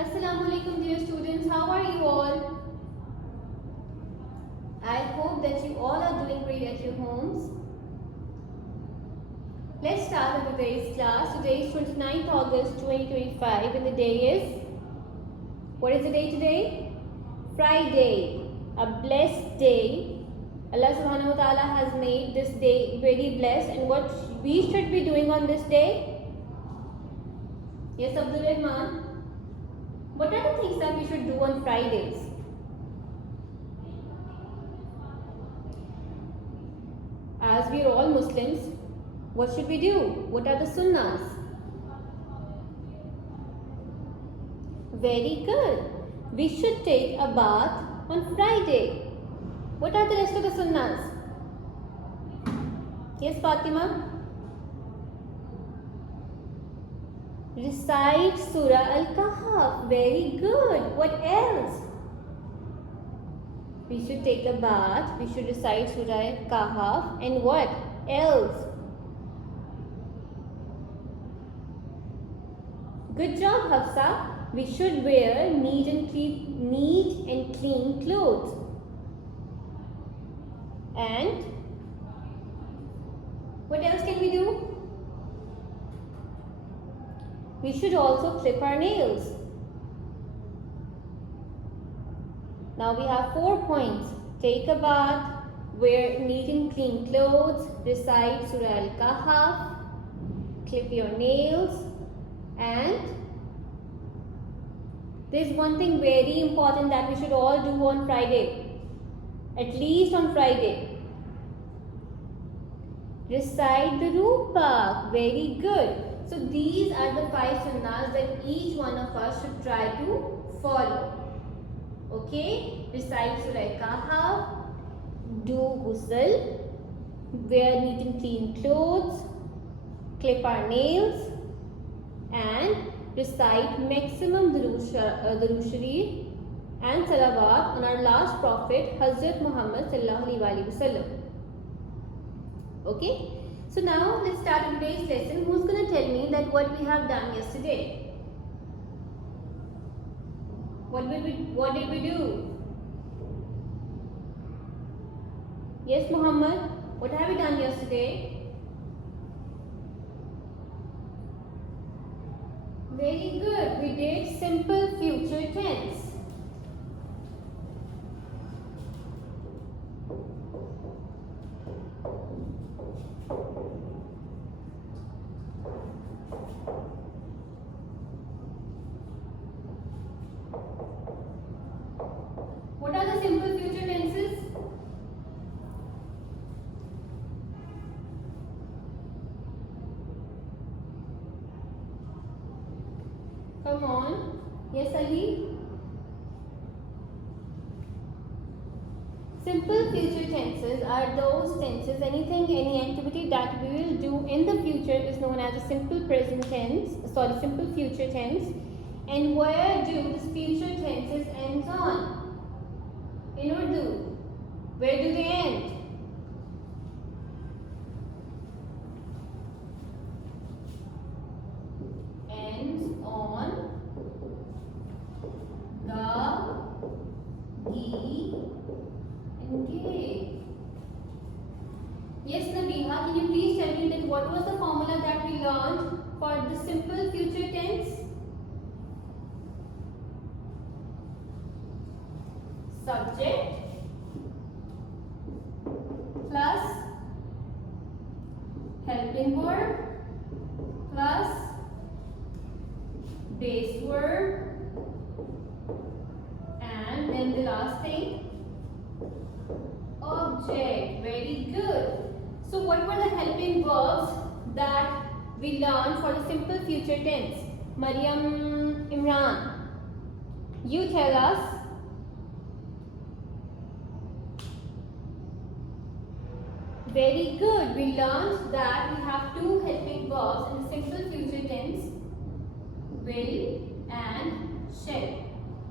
Assalamu alaikum dear students, how are you all? I hope that you all are doing great at your homes. Let's start with today's class. Today is 29th August 2025 and the day is, what is the day today? Friday, a blessed day. Allah subhanahu wa ta'ala has made this day very blessed, and what we should be doing on this day? Yes, Abdul Rahman. What are the things that we should do on Fridays? As we are all Muslims, what should we do? What are the sunnahs? Very good. We should take a bath on Friday. What are the rest of the sunnahs? Yes, Fatima? Recite Surah Al-Kahf. Very good. What else? We should take a bath. We should recite Surah Al-Kahf. And what else? Good job, Hafsa. We should wear neat and clean clothes. And what else can we do? We should also clip our nails. Now we have 4 points. Take a bath, wear neat and clean clothes, recite Surah Al-Kahf, clip your nails, and there's one thing very important that we should all do on Friday. At least on Friday. Recite the Rupak. Very good. So these are the 5 sunnahs that each one of us should try to follow. Okay? Recite Surah Kahf, do ghusl, wear neat and clean clothes, clip our nails, and recite maximum Durood Sharif and Salawat on our last Prophet Hazrat Muhammad sallallahu alaihi wasallam. Okay? So now let's start today's lesson. Who's going to tell me that what we have done yesterday? What did we do? Yes, Muhammad. What have we done yesterday? Very good. We did simple future tense. What are the simple future tenses? Come on. Yes, Ali? Simple future tenses are those tenses, any activity that we will do in the future is known as a simple present tense, simple future tense. And where do this future tenses ends on? In Urdu, where do they end? Ends on the, gi, and ke. Yes, Nabiha, can you please tell me that what was the formula that we learned for the simple future tense? Subject plus helping verb plus base verb, and then the last thing, object. Very good. So what were the helping verbs that we learned for the simple future tense? Maryam Imran, you tell us. Very good. We learned that we have 2 helping verbs in the simple future tense, will and shall.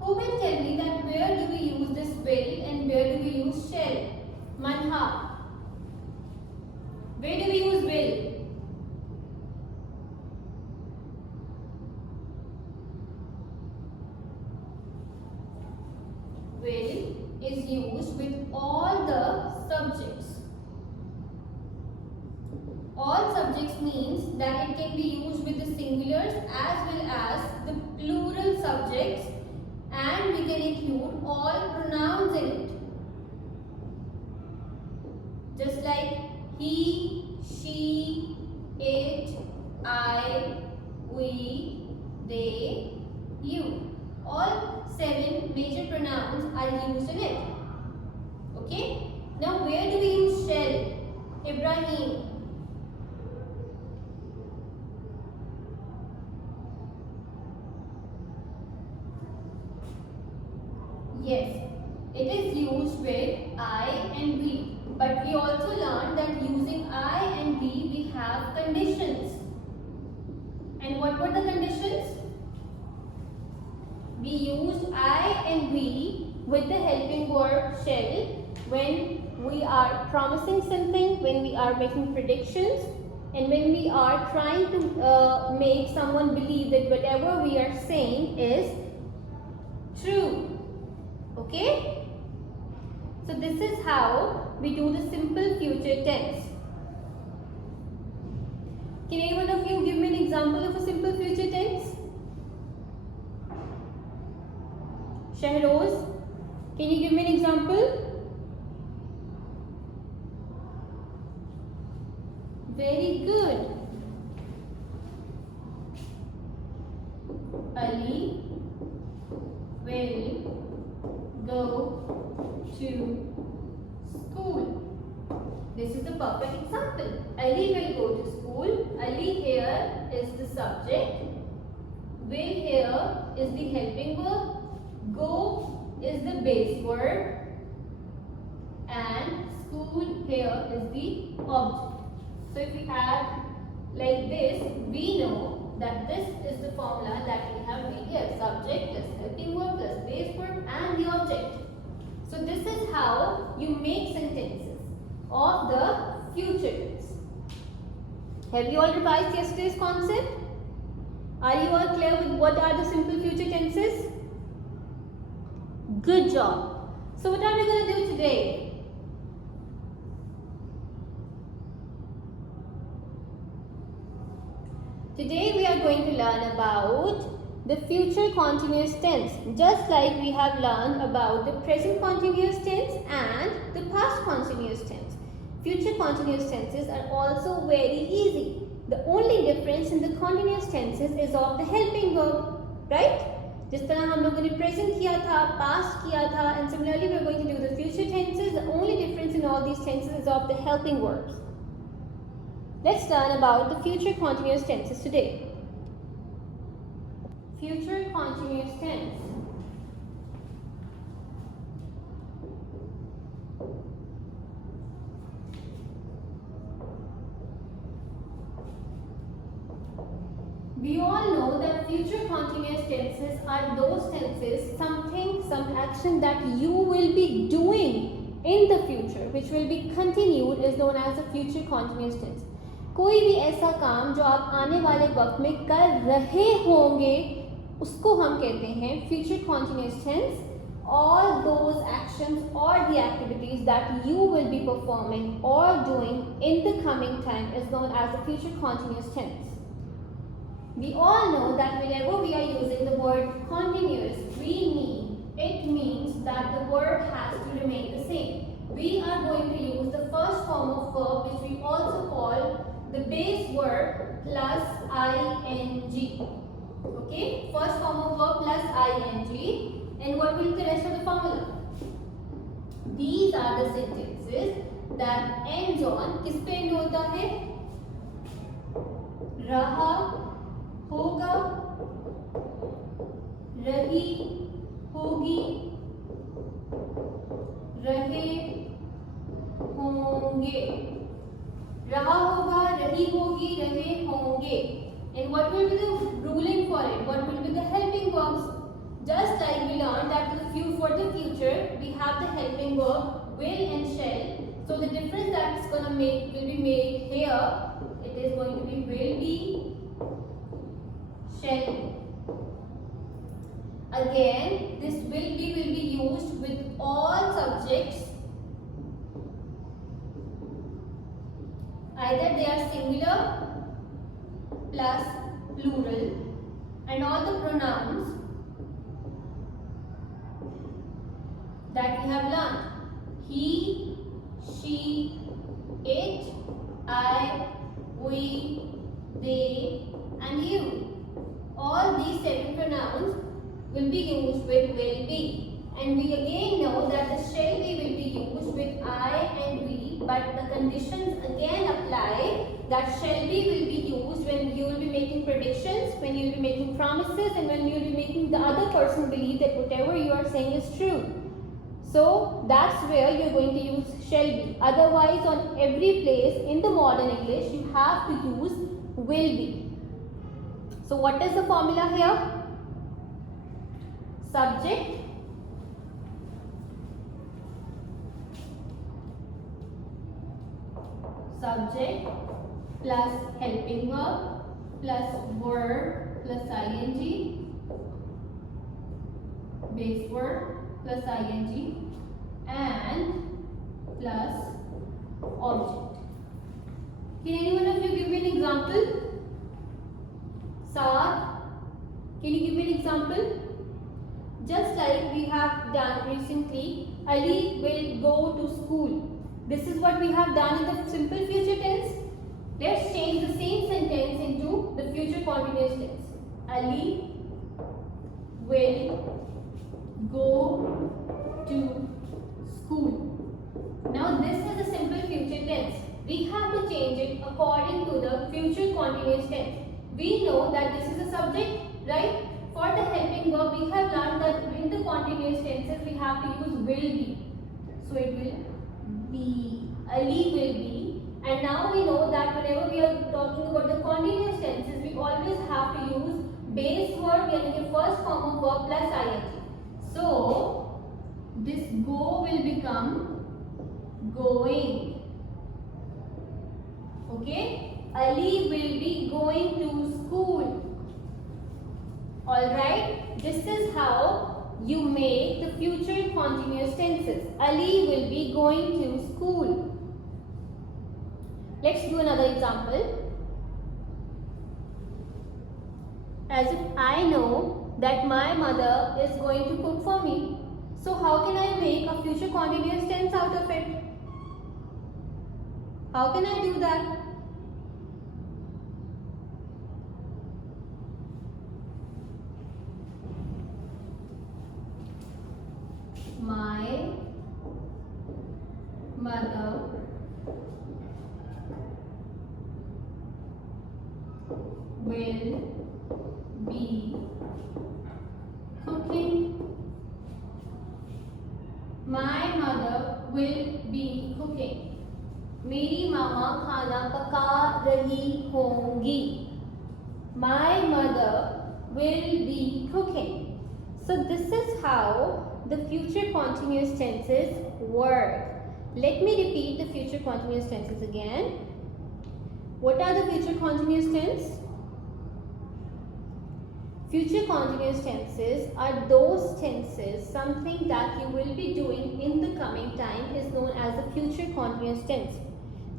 Who will tell me that where do we use this will and where do we use shall? Manha. Where do we use will? is used with all the subjects. All subjects means that it can be used with the singulars as well as the plural subjects, and we can include all pronouns in it. Just like he, she, it, I, we, they, you. All 7 major pronouns are used in it. Okay? Now where do we use shall? Ibrahim. Yes, it is used with I and we. But we also learned that using I and we, we have conditions. And what were the conditions? We used I and we with the helping verb shall when we are promising something, when we are making predictions, and when we are trying to make someone believe that whatever we are saying is true. Okay? So this is how we do the simple future tense. Can any one of you give me an example of a simple future tense? Shahroz, can you give me an example? Very good. Ali will go to school. This is the perfect example. Ali will go to school. Ali here is the subject. Will here is the helping verb. Go is the base verb. And school here is the object. So if we add like this, we know that this is the formula that we have made here. Subject plus helping verb plus base verb and the object. So this is how you make sentences of the future tense. Have you all revised yesterday's concept? Are you all clear with what are the simple future tenses? Good job. So what are we going to do today? Today we are going to learn about the future continuous tense, just like we have learned about the present continuous tense and the past continuous tense. Future continuous tenses are also very easy. The only difference in the continuous tenses is of the helping verb, right? जिस तरह हम लोगों ने present किया था, past किया था, and similarly we are going to do the future tenses. The only difference in all these tenses is of the helping verbs. Let's learn about the future continuous tenses today. Future continuous tense. We all know that future continuous tenses are those tenses, something, some action that you will be doing in the future, which will be continued, is known as a future continuous tense. कोई भी ऐसा काम जो आप आने वाले वक्त में कर रहे होंगे उसको हम कहते हैं future continuous tense. All those actions or the activities that you will be performing or doing in the coming time is known as the future continuous tense. We all know that whenever we are using the word continuous, it means that the verb has to remain the same. We are going to use the first form of verb, which we also call the base verb plus ing. Okay, first form of verb plus ing. And what will be the rest of the formula? These are the sentences that ends on. किस पे end होता है? रहा होगा, रही होगी, रहे होंगे. रहा होगा, रही होगी, रहे होंगे. And what will be the ruling for it? What will be the helping verbs? Just like we learned that for the future, we have the helping verb will and shall. So the difference that it's going to make will be made here. It is going to be will be, shall be. Again, this will be used with all subjects. Either they are singular plus plural, and all the pronouns that we have learned: he, she, it, I, we, they, and you. All these 7 pronouns will be used with will be. And we again know that the shall be will be used with I and we, but the conditions again apply that shall be will be used when you will be making predictions, when you will be making promises, and when you will be making the other person believe that whatever you are saying is true. So that's where you are going to use shall be. Otherwise, on every place in the modern English, you have to use will be. So what is the formula here? Subject plus helping verb plus verb plus ing, base verb plus ing, and plus object. Can any one of you give me an example? Saad, can you give me an example? Just like we have done recently, Ali will go to school. This is what we have done in the simple future tense. Let's change the same sentence into the future continuous tense. Ali will go to school. Now this is a simple future tense. We have to change it according to the future continuous tense. We know that this is a subject, right? For the helping verb, we have learned that in the continuous tenses we have to use will be. So it will be, Ali will be. And now we know that whenever we are talking about the continuous tenses, we always have to use base verb, meaning the first form of verb plus ing. So this go will become going. Okay? Ali will be going to school. Alright? This is how you make the future continuous tenses. Ali will be going to school. Let's do another example. As if I know that my mother is going to cook for me. So how can I make a future continuous tense out of it? How can I do that? My mother will be cooking. My mother will be cooking. मेरी मामा खाना पका रही होंगी. My mother will be cooking. So this is how the future continuous tenses work. Let me repeat the future continuous tenses again. What are the future continuous tense? Future continuous tenses are those tenses, something that you will be doing in the coming time is known as the future continuous tense.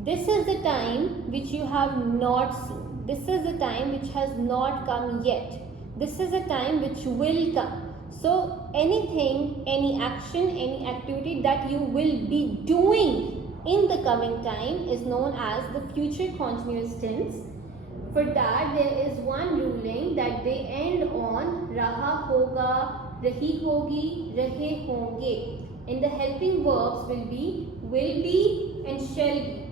This is the time which you have not seen. This is the time which has not come yet. This is a time which will come. So anything, any action, any activity that you will be doing in the coming time is known as the future continuous tense. For that, there is one ruling that they end on raha hoga, rahi hogi, rahe honge. And the helping verbs will be, and shall be.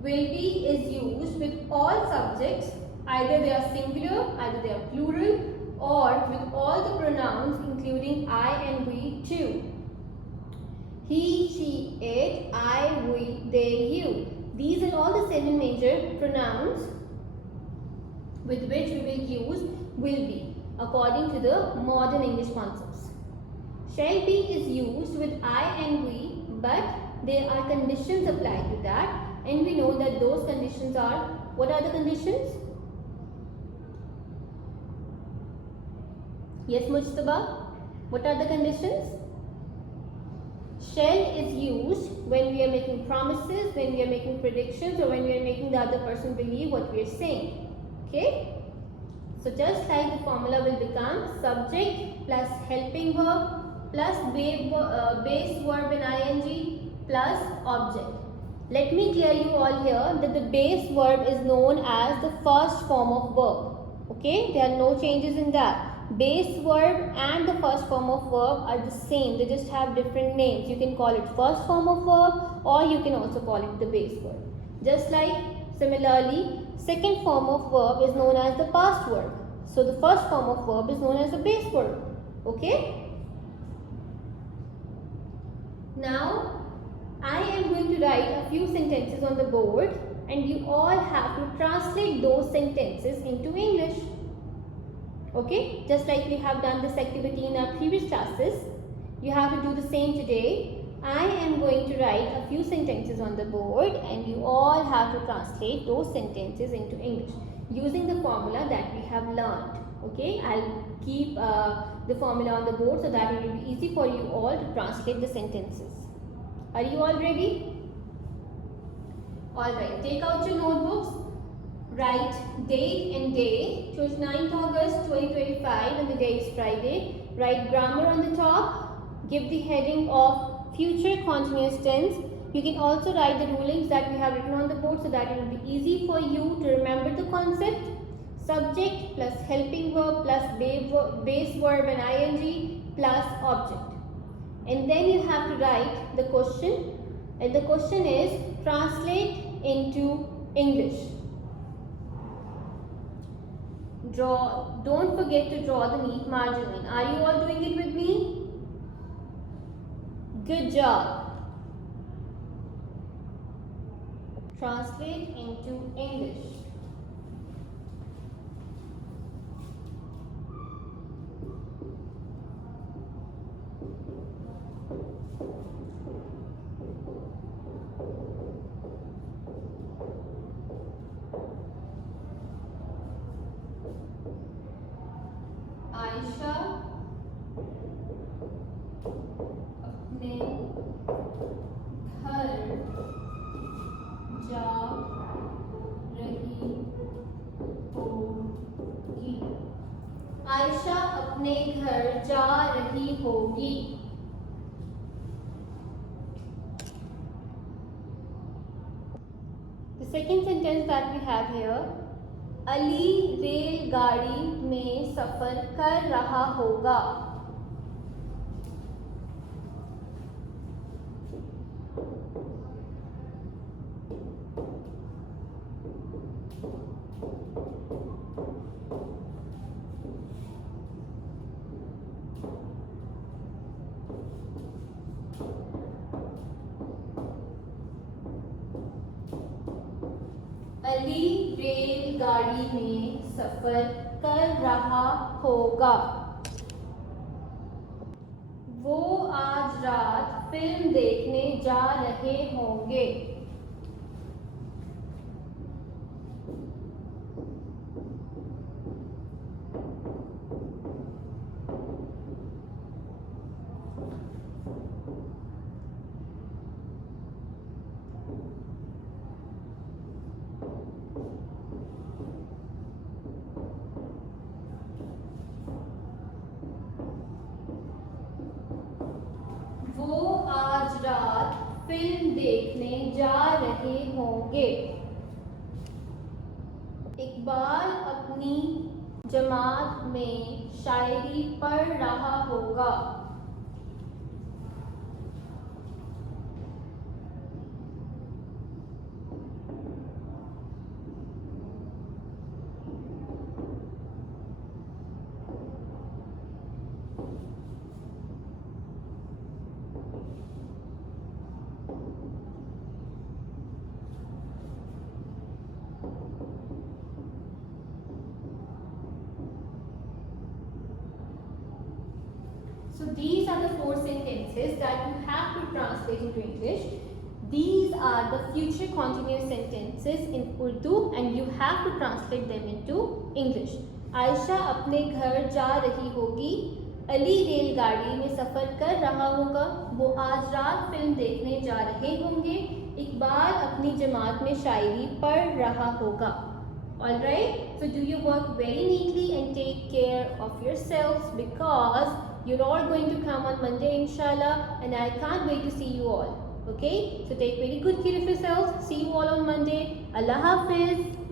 Will be is used with all subjects, either they are singular, either they are plural, or with all the pronouns including I and we too. He, she, it, I, we, they, you. These are all the 7 major pronouns with which we will use will be according to the modern English concepts. Shall be is used with I and we, but there are conditions applied to that, and we know that those conditions are, what are the conditions? Yes, Mujtaba? What are the conditions? Shall is used when we are making promises, when we are making predictions, or when we are making the other person believe what we are saying. Okay? So just like the formula will become subject plus helping verb plus base verb in ing plus object. Let me clear you all here that the base verb is known as the first form of verb. Okay, there are no changes in that. Base verb and the first form of verb are the same, they just have different names. You can call it first form of verb or you can also call it the base verb. Just like similarly, second form of verb is known as the past verb. So the first form of verb is known as the base verb. Okay? Now I am going to write a few sentences on the board and you all have to translate those sentences into English. Okay, just like we have done this activity in our previous classes, you have to do the same today. I am going to write a few sentences on the board and you all have to translate those sentences into English using the formula that we have learned. Okay, I'll keep the formula on the board so that it will be easy for you all to translate the sentences. Are you all ready? Alright, take out your notebooks. Write date and day. Choose 9th August 2025 and the day is Friday. Write grammar on the top. Give the heading of future continuous tense. You can also write the rulings that we have written on the board so that it will be easy for you to remember the concept. Subject plus helping verb plus base verb and ing plus object. And then you have to write the question. And the question is translate into English. Don't forget to draw the neat margin line. Are you all doing it with me? Good job. Translate into English. Ayesha अपने घर जा रही होगी. आयशा अपने घर जा रही होगी. The second sentence that we have here, Ali रेलगाड़ी में सफर कर रहा होगा. अली रेलगाड़ी में सफर कर रहा होगा. वो आज रात फिल्म देखने जा रहे होंगे. फिल्म देखने जा रहे होंगे. इकबाल अपनी जमात में शायरी पढ़ रहा होगा. So these are the 4 sentences that you have to translate into English. These are the future continuous sentences in Urdu and you have to translate them into English. Ayesha अपने घर जा रही होगी। अली रेलगाड़ी में सफ़र कर रहा होगा। वो आज रात फिल्म देखने जा रहे होंगे। इकबाल अपनी जमात में शायरी पढ़ रहा होगा। Alright, so do your work very neatly and take care of yourselves because you're all going to come on Monday inshallah and I can't wait to see you all. Okay, so take very good care of yourselves. See you all on Monday. Allah Hafiz.